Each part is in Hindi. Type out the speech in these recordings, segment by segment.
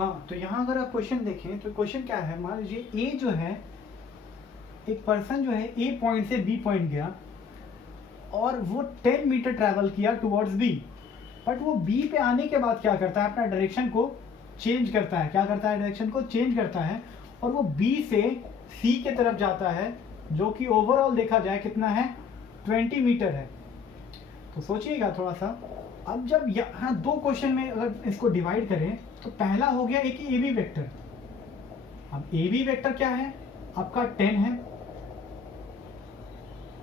हाँ, तो यहाँ अगर आप क्वेश्चन देखें तो क्वेश्चन क्या है, मान लीजिए ए जो है, एक पर्सन जो है ए पॉइंट से बी पॉइंट गया और वो 10 मीटर ट्रैवल किया टुवर्ड्स बी, बट वो बी पे आने के बाद क्या करता है, अपना डायरेक्शन को चेंज करता है। क्या करता है? डायरेक्शन को चेंज करता है और वो बी से सी के तरफ जाता है, जो कि ओवरऑल देखा जाए कितना है, 20 मीटर है। तो सोचिएगा थोड़ा सा, अब जब यहाँ दो क्वेश्चन में अगर इसको डिवाइड करें तो पहला हो गया एक ए बी वेक्टर। अब ए बी वेक्टर क्या है आपका, 10 है,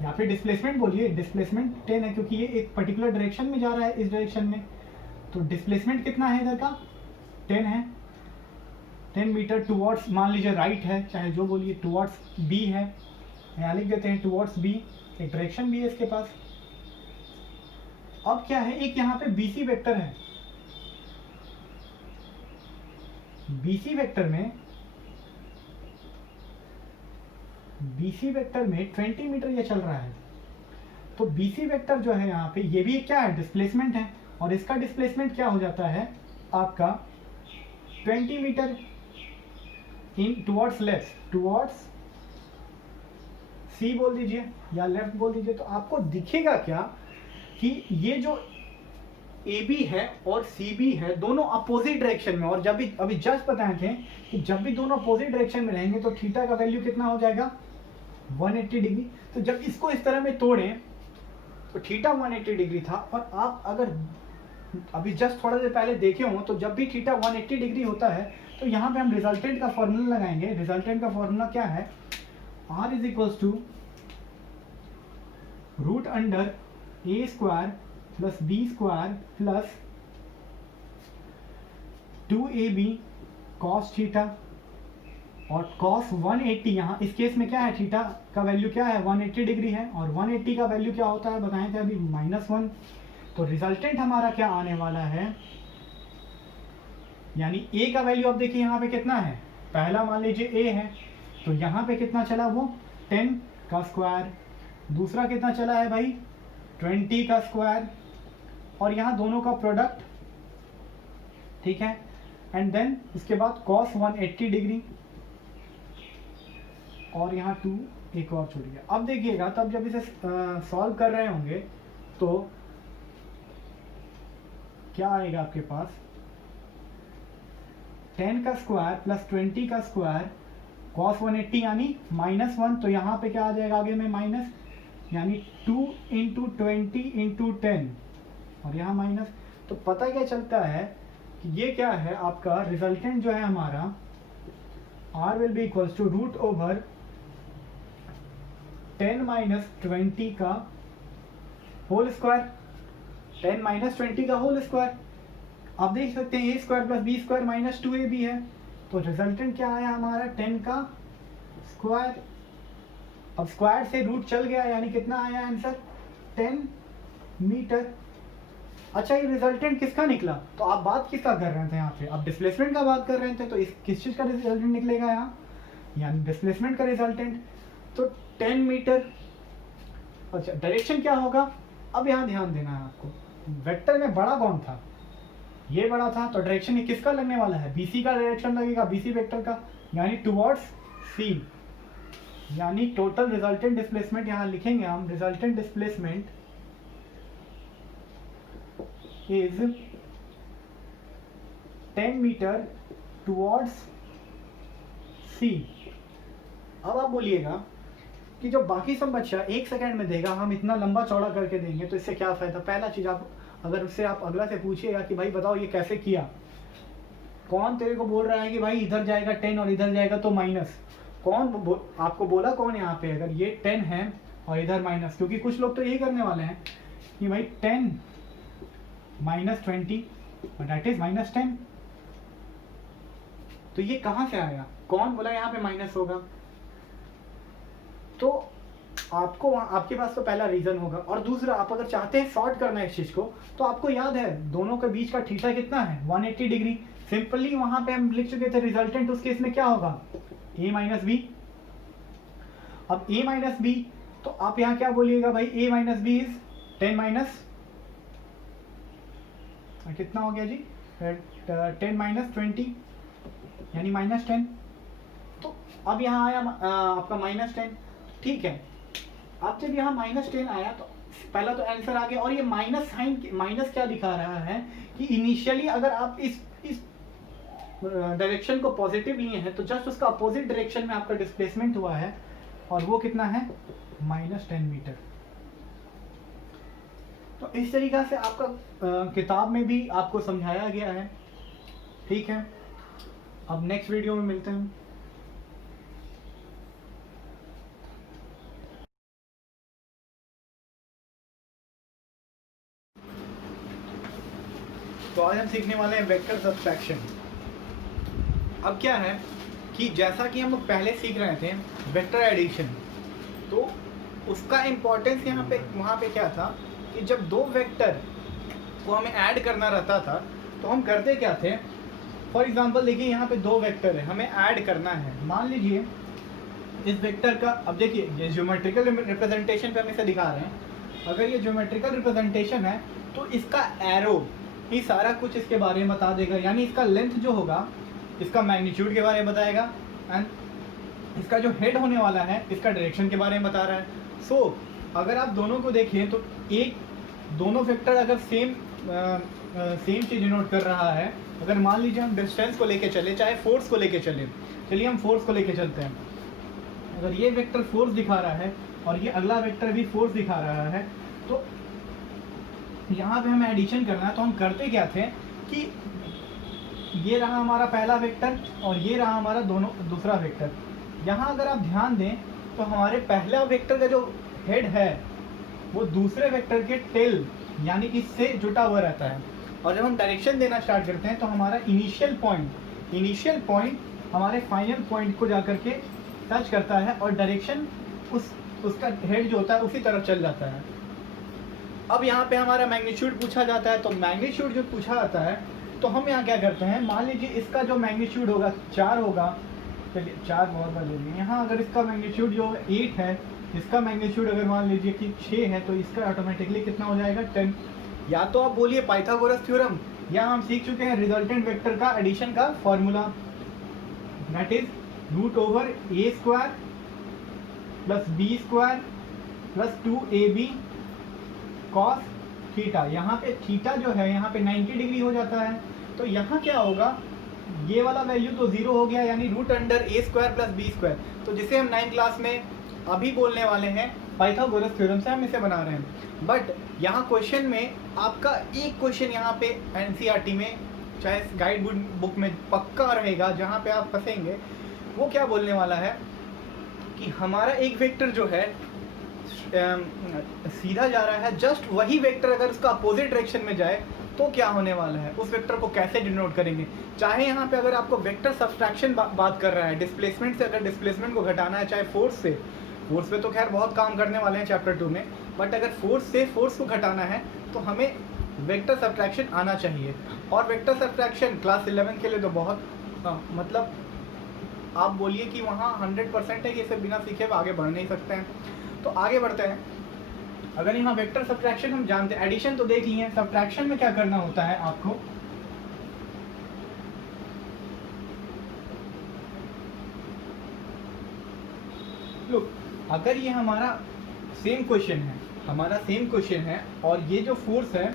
या फिर डिस्प्लेसमेंट बोलिए, डिस्प्लेसमेंट 10 है क्योंकि ये एक पर्टिकुलर डायरेक्शन में जा रहा है, इस डायरेक्शन में। तो डिस्प्लेसमेंट कितना है इधर का, 10 है, 10 मीटर टुवर्ड्स, मान लीजिए राइट है, चाहे जो बोलिए, टुवर्ड्स बी है, यहाँ लिख देते हैं टुवर्ड्स बी, एक डायरेक्शन भी है इसके पास। अब क्या है, एक यहाँ पे बीसी वेक्टर है, बीसी वेक्टर में 20 मीटर ये चल रहा है। तो बीसी वेक्टर जो है यहाँ पे, ये भी क्या है, डिस्प्लेसमेंट है, और इसका डिस्प्लेसमेंट क्या हो जाता है आपका 20 metre in towards left, towards C बोल दीजिए या लेफ्ट बोल दीजिए। तो आपको दिखेगा क्या कि ये जो ए बी है और सी बी है, दोनों अपोजिट डायरेक्शन में, और जब भी अभी जस्ट बताए थे कि जब भी दोनों अपोजिट डायरेक्शन में रहेंगे तो थीटा का वैल्यू कितना हो जाएगा, 180 डिग्री। तो जब इसको इस तरह में तोड़ें तो थीटा 180 डिग्री था, और आप अगर अभी जस्ट थोड़ा देर पहले देखे हो तो जब भी थीटा 180 डिग्री होता है तो यहाँ पे हम रिजल्टेंट का फॉर्मूला लगाएंगे। रिजल्टेंट का फॉर्मूला क्या है, r is equals to root under a square plus B square plus 2ab cos theta, और कॉस 180, यहाँ इस केस में क्या है, थीटा का वैल्यू क्या है, 180 डिग्री है, और 180 का वैल्यू क्या होता है बताए थे अभी, -1। तो रिजल्टेंट हमारा क्या आने वाला है, यानी ए का वैल्यू अब देखिए यहाँ पे कितना है, पहला मान लीजिए ए है, तो यहाँ पे कितना चला वो 10 का स्क्वायर, दूसरा कितना चला है भाई 20 का स्क्वायर, और यहाँ दोनों का प्रोडक्ट, ठीक है, एंड देन उसके बाद कॉस 180 डिग्री, और यहाँ 2 एक और छूट गया। अब देखिएगा तब जब इसे सॉल्व कर रहे होंगे तो क्या आएगा आपके पास, 10 का स्क्वायर प्लस 20 का स्क्वायर कॉस 180 यानी -1, तो यहाँ पे क्या आ जाएगा आगे में माइनस, यानी 2 इंटू 20 इंटू 10, और यहाँ माइनस। तो पता क्या चलता है कि ये क्या है आपका रिजल्टेंट जो है हमारा, r will be equals to root over 10 minus 20 का होल स्क्वायर, 10 माइनस 20 का होल स्क्वायर। आप देख सकते हैं A square plus B square minus 2ab है, तो रिजल्टेंट क्या आया हमारा 10 का स्क्वायर। अब स्क्वायर से रूट चल गया, यानी कितना आया आंसर, 10 मीटर। अच्छा, ये रिजल्टेंट किसका निकला, तो आप बात किसका कर रहे थे यहाँ पे, आप डिस्प्लेसमेंट का बात कर रहे थे, तो इस किस चीज़ का रिजल्टेंट निकलेगा यहाँ, यानी डिस्प्लेसमेंट का रिजल्टेंट, तो 10 मीटर। अच्छा, डायरेक्शन क्या होगा, अब यहाँ ध्यान देना है आपको, वेक्टर में बड़ा कौन था, ये बड़ा था, तो डायरेक्शन ये किसका लगने वाला है, बीसी का डायरेक्शन लगेगा, बीसी वेक्टर का, यानी टुवर्ड्स सी, यानी टोटल रिजल्टेंट डिस्प्लेसमेंट यहाँ लिखेंगे हम, resultant displacement is 10 metre towards C. अब आप बोलिएगा कि जो बाकी सब बच्चा 1 सेकंड में देगा, हम इतना लंबा चौड़ा करके देंगे तो इससे क्या फायदा। पहला चीज, आप अगर उससे आप अगला से पूछिएगा कि भाई बताओ ये कैसे किया, कौन तेरे को बोल रहा है कि भाई इधर जाएगा 10 और इधर जाएगा तो माइनस, कौन आपको बोला कौन यहाँ पे, अगर ये 10 है और इधर माइनस, क्योंकि कुछ लोग तो यही करने वाले हैं कि भाई 10 माइनस 20 दैट इज -10। तो ये कहाँ से आया, कौन बोला यहाँ पे माइनस होगा, तो आपको आपके पास तो पहला रीजन होगा, और दूसरा आप अगर चाहते हैं शॉर्ट करना है इस चीज को, तो आपको याद है दोनों के बीच का थीटा कितना है 180 डिग्री। सिंपली वहां पे हम लिख चुके थे रिजल्टेंट, उस केस में क्या होगा a माइनस बी। अब a माइनस बी, तो आप यहाँ क्या बोलिएगा भाई, a minus b is 10 minus कितना हो गया जी, 10 माइनस 20, यानी -10। तो अब यहाँ आया आपका -10, ठीक है। अब जब यहाँ -10 आया तो पहला तो आंसर आ गया, और ये माइनस साइन, माइनस क्या दिखा रहा है कि इनिशियली अगर आप इस डायरेक्शन को पॉजिटिव लिए हैं तो जस्ट उसका अपोजिट डायरेक्शन में आपका डिस्प्लेसमेंट हुआ है, और वो कितना है, -10 मीटर। तो इस तरीका से आपका किताब में भी आपको समझाया गया है, ठीक है। अब नेक्स्ट वीडियो में मिलते हैं। तो आज हम सीखने वाले हैं वेक्टर सब्सट्रैक्शन। अब क्या है कि जैसा कि हम लोग पहले सीख रहे थे वेक्टर एडिशन, तो उसका इम्पोर्टेंस यहाँ पे वहाँ पे क्या था कि जब दो वेक्टर को हमें ऐड करना रहता था तो हम करते क्या थे। फॉर एग्जांपल देखिए यहाँ पे दो वेक्टर है, हमें ऐड करना है। मान लीजिए इस वेक्टर का, अब देखिए ये ज्योमेट्रिकल रिप्रेजेंटेशन पे हम इसे दिखा रहे हैं। अगर ये ज्योमेट्रिकल रिप्रेजेंटेशन है तो इसका एरो ही सारा कुछ इसके बारे में बता देगा, यानी इसका लेंथ जो होगा इसका मैग्नीट्यूड के बारे में बताएगा, एंड इसका जो हेड होने वाला है इसका डायरेक्शन के बारे में बता रहा है। सो अगर आप दोनों को देखें तो एक दोनों वेक्टर अगर सेम चीज़ डिनोट कर रहा है, अगर मान लीजिए हम डिस्टेंस को लेके चले, चाहे फोर्स को लेके चले, चलिए हम फोर्स को लेके चलते हैं। अगर ये वेक्टर फोर्स दिखा रहा है और ये अगला वेक्टर भी फोर्स दिखा रहा है, तो यहाँ पे हमें एडिशन करना है। तो हम करते क्या थे कि ये रहा हमारा पहला वेक्टर और ये रहा हमारा दूसरा वेक्टर। यहाँ अगर आप ध्यान दें तो हमारे पहला वेक्टर का जो हेड है वो दूसरे वेक्टर के टेल यानी कि इससे जुटा हुआ रहता है, और जब हम डायरेक्शन देना स्टार्ट करते हैं तो हमारा इनिशियल पॉइंट हमारे फाइनल पॉइंट को जाकर के टच करता है, और डायरेक्शन उसका हेड जो होता है उसी तरफ चल जाता है। अब यहाँ पे हमारा मैग्नीट्यूड पूछा जाता है, तो मैग्नीट्यूड जो पूछा जाता है तो हम यहाँ क्या करते हैं, मान लीजिए इसका जो मैग्नीट्यूड होगा 4 होगा, चलिए 4 बहुत बार ले लिए। यहाँ अगर इसका मैग्नीट्यूड जो 8 है, इसका मैग्नीट्यूड अगर मान लीजिए कि 6 है, तो इसका ऑटोमेटिकली कितना हो जाएगा, 10। या तो आप बोलिए पाइथागोरस थ्योरम, या हम सीख चुके हैं रिजल्टेंट वेक्टर का एडिशन का formula, that is √a² + b² + 2ab cos theta. यहाँ पे थीटा जो है यहाँ पे 90 डिग्री हो जाता है। तो यहाँ क्या होगा, ये वाला वैल्यू तो 0 हो गया, यानी √a² + b²। तो जिसे हम 9th क्लास में अभी बोलने वाले हैं पाइथागोरस थ्योरम से हम इसे बना रहे हैं। बट यहाँ क्वेश्चन में आपका एक क्वेश्चन यहाँ पे एनसीईआरटी में चाहे गाइड बुक में पक्का रहेगा, जहाँ पे आप फंसेंगे, वो क्या बोलने वाला है कि हमारा एक वेक्टर जो है सीधा जा रहा है, जस्ट वही वेक्टर अगर उसका अपोजिट डायरेक्शन में जाए तो क्या होने वाला है, उस वेक्टर को कैसे डिनोट करेंगे। चाहे यहाँ पे अगर आपको वेक्टर सब्सट्रैक्शन बात कर रहा है, डिस्प्लेसमेंट से अगर डिस्प्लेसमेंट को घटाना है, चाहे फोर्स पे तो खैर बहुत काम करने वाले हैं चैप्टर 2 में, बट अगर फोर्स से फोर्स को घटाना है तो हमें वेक्टर सब्सट्रैक्शन आना चाहिए। और वेक्टर सब्सट्रैक्शन क्लास 11 के लिए तो बहुत मतलब आप बोलिए कि वहाँ 100% है कि इसे बिना सीखे आगे बढ़ नहीं सकते हैं। तो आगे बढ़ते हैं। अगर यहाँ वेक्टर सब्ट्रैक्शन हम जानते हैं, एडिशन तो देख लिए, सब्ट्रैक्शन में क्या करना होता है आपको, लो अगर ये हमारा सेम क्वेश्चन है और ये जो फोर्स है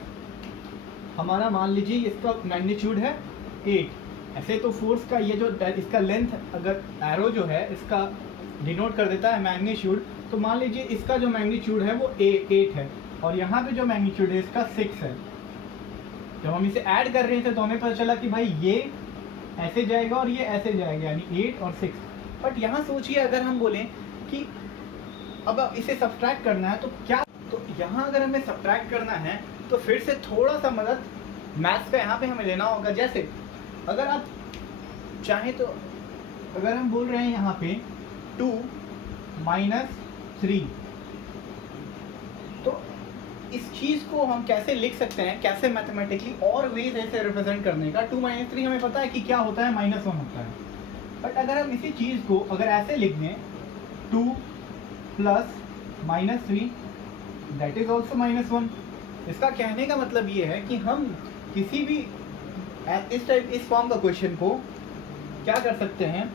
हमारा, मान लीजिए इसका मैग्नीट्यूड है 8, ऐसे तो फोर्स का ये जो इसका लेंथ अगर एरो जो है इसका डिनोट कर देता है मैग्नीट्यूड, तो मान लीजिए इसका जो मैग्नीट्यूड है वो 8 है और यहाँ पे जो मैग्नीट्यूड है इसका 6 है। जब हम इसे ऐड कर रहे थे तो हमें पता चला कि भाई ये ऐसे जाएगा और ये ऐसे जाएगा, यानी 8 और 6। बट यहाँ सोचिए अगर हम बोलें कि अब इसे सब्ट्रैक्ट करना है तो क्या, तो यहाँ अगर हमें सब्ट्रैक्ट करना है तो फिर से थोड़ा सा मदद मैथ्स का यहाँ पे हमें लेना होगा। जैसे अगर आप चाहें तो अगर हम बोल रहे हैं यहाँ पे 2 - 3, तो इस चीज़ को हम कैसे लिख सकते हैं, कैसे मैथमेटिकली और वेज ऐसे रिप्रेजेंट करने का। 2 - 3 हमें पता है कि क्या होता है, -1 होता है। बट अगर हम इसी चीज़ को अगर ऐसे लिख दें 2 + -3 दैट इज ऑल्सो -1, इसका कहने का मतलब ये है कि हम किसी भी इस फॉर्म का क्वेश्चन को क्या कर सकते हैं,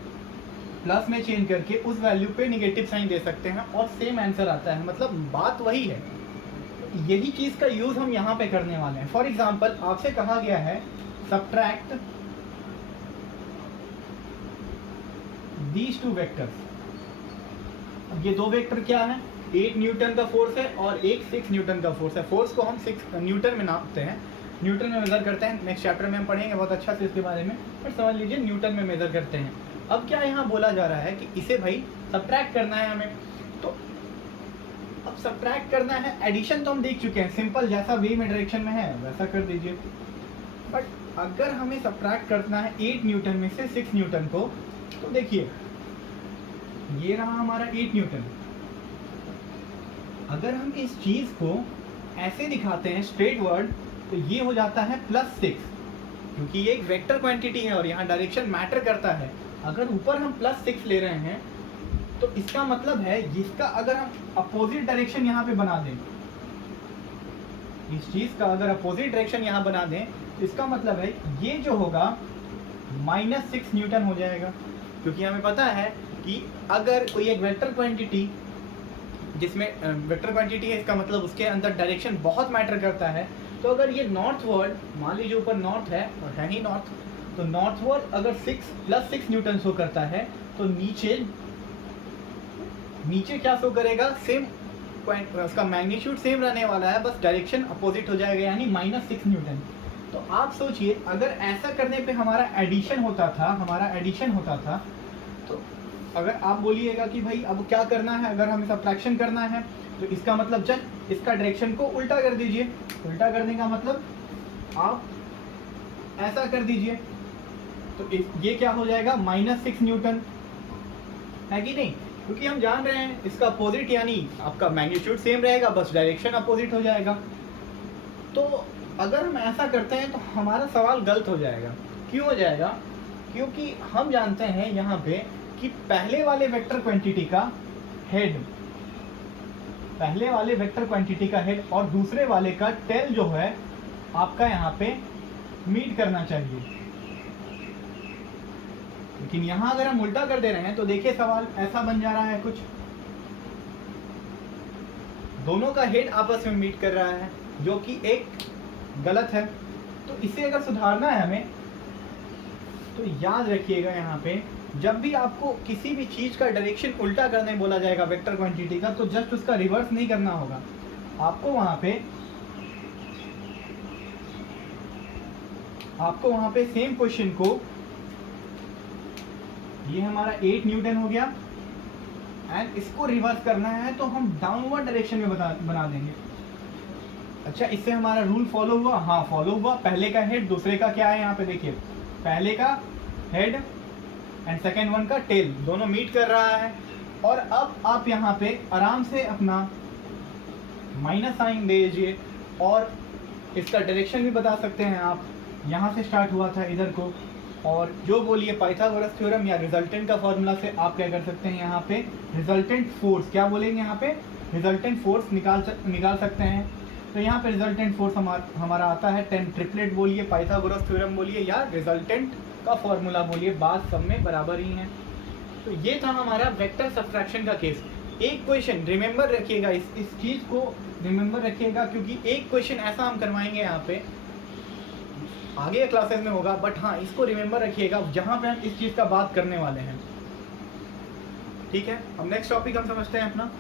प्लस में चेंज करके उस वैल्यू पे निगेटिव साइन दे सकते हैं और सेम आंसर आता है, मतलब बात वही है। यही चीज़ का यूज़ हम यहाँ पे करने वाले हैं। फॉर एग्जाम्पल आपसे कहा गया है सब्ट्रैक्ट दीज टू वेक्टर्स। अब ये दो वेक्टर क्या है, 8 न्यूटन का फोर्स है और एक 6 न्यूटन का फोर्स है। फोर्स को हम 6 न्यूटन में नापते हैं, न्यूटन में मेज़र करते हैं। नेक्स्ट चैप्टर में हम पढ़ेंगे बहुत अच्छा से इसके बारे में, पर समझ लीजिए न्यूटन में मेज़र करते हैं। अब क्या यहाँ बोला जा रहा है कि इसे भाई सब्ट्रैक्ट करना है हमें, तो अब सब्ट्रैक्ट करना है। एडिशन तो हम देख चुके हैं, सिंपल जैसा वे में डायरेक्शन में है वैसा कर दीजिए। बट अगर हमें सब्ट्रैक्ट करना है 8 न्यूटन में से 6 न्यूटन को, तो देखिए ये रहा हमारा 8 न्यूटन। अगर हम इस चीज़ को ऐसे दिखाते हैं स्ट्रेट वर्ड, तो ये हो जाता है +6, क्योंकि ये एक वेक्टर क्वांटिटी है और यहाँ डायरेक्शन मैटर करता है। अगर ऊपर हम +6 ले रहे हैं तो इसका मतलब है इसका अगर हम अपोजिट डायरेक्शन यहाँ पे बना दें, इस चीज़ का अगर अपोजिट डायरेक्शन यहाँ बना दें, तो इसका मतलब है ये जो होगा -6 न्यूटन हो जाएगा। क्योंकि हमें पता है कि अगर कोई एक वेक्टर क्वांटिटी, जिसमें वेक्टर क्वांटिटी है, इसका मतलब उसके अंदर डायरेक्शन बहुत मैटर करता है। तो अगर ये नॉर्थवर्ड, मान लीजिए ऊपर नॉर्थ है और है ही नॉर्थ, तो नॉर्थवर्ड अगर 6 न्यूटन शो करता है, तो नीचे क्या शो करेगा, सेम उसका मैग्नीट्यूड सेम रहने वाला है, बस डायरेक्शन अपोजिट हो जाएगा, यानी -6 न्यूटन। तो आप सोचिए अगर ऐसा करने पे हमारा एडिशन होता था, तो अगर आप बोलिएगा कि भाई अब क्या करना है, अगर हमें सब्ट्रैक्शन करना है, तो इसका मतलब जस्ट इसका डायरेक्शन को उल्टा कर दीजिए। उल्टा करने का मतलब आप ऐसा कर दीजिए, तो ये क्या हो जाएगा, -6 न्यूटन, है कि नहीं? क्योंकि हम जान रहे हैं इसका अपोजिट, यानी आपका मैग्नीट्यूड सेम रहेगा, बस डायरेक्शन अपोजिट हो जाएगा। तो अगर हम ऐसा करते हैं तो हमारा सवाल गलत हो जाएगा। क्यों हो जाएगा? क्योंकि हम जानते हैं यहाँ पे कि पहले वाले वेक्टर क्वांटिटी का हेड, और दूसरे वाले का टेल जो है आपका यहाँ पे मीट करना चाहिए। लेकिन यहाँ अगर हम उल्टा कर दे रहे हैं तो देखिए सवाल ऐसा बन जा रहा है कुछ, दोनों का हेड आपस में मीट कर रहा है, जो कि एक गलत है। तो इसे अगर सुधारना है हमें, तो याद रखिएगा यहाँ पे जब भी आपको किसी भी चीज़ का डायरेक्शन उल्टा करने बोला जाएगा वेक्टर क्वांटिटी का, तो जस्ट उसका रिवर्स नहीं करना होगा आपको। वहाँ पे सेम क्वेश्चन को, ये हमारा 8 न्यूटन हो गया, एंड इसको रिवर्स करना है तो हम डाउनवर्ड डायरेक्शन में बना देंगे। अच्छा, इससे हमारा रूल फॉलो हुआ? हाँ फॉलो हुआ। पहले का हेड, दूसरे का क्या है, यहाँ पे देखिए पहले का हेड एंड सेकेंड वन का टेल, दोनों मीट कर रहा है। और अब आप यहाँ पे आराम से अपना माइनस साइन दे दीजिए, और इसका डायरेक्शन भी बता सकते हैं आप, यहाँ से स्टार्ट हुआ था इधर को, और जो बोलिए पाइथागोरस थ्योरम या रिजल्टेंट का फॉर्मूला से आप क्या कर सकते हैं, यहाँ पे रिजल्टेंट फोर्स, क्या बोलेंगे यहाँ पे, रिजल्टेंट फोर्स निकाल सकते हैं। तो यहाँ पे रिजल्टेंट फोर्स हमारा आता है 10 ट्रिपलेट बोलिए, पाइथागोरस थ्योरम बोलिए, या रिजल्टेंट का फॉर्मूला बोलिए, बात सब में बराबर ही है। तो ये था हमारा वेक्टर सब्ट्रैक्शन का केस। एक क्वेश्चन रिमेंबर रखिएगा, इस चीज़ को रिमेंबर रखिएगा, क्योंकि एक क्वेश्चन ऐसा हम करवाएंगे यहाँ पे, आगे क्लासेस में होगा, बट हाँ इसको रिमेंबर रखिएगा जहाँ पे हम इस चीज़ का बात करने वाले हैं। ठीक है, अब नेक्स्ट टॉपिक हम समझते हैं अपना।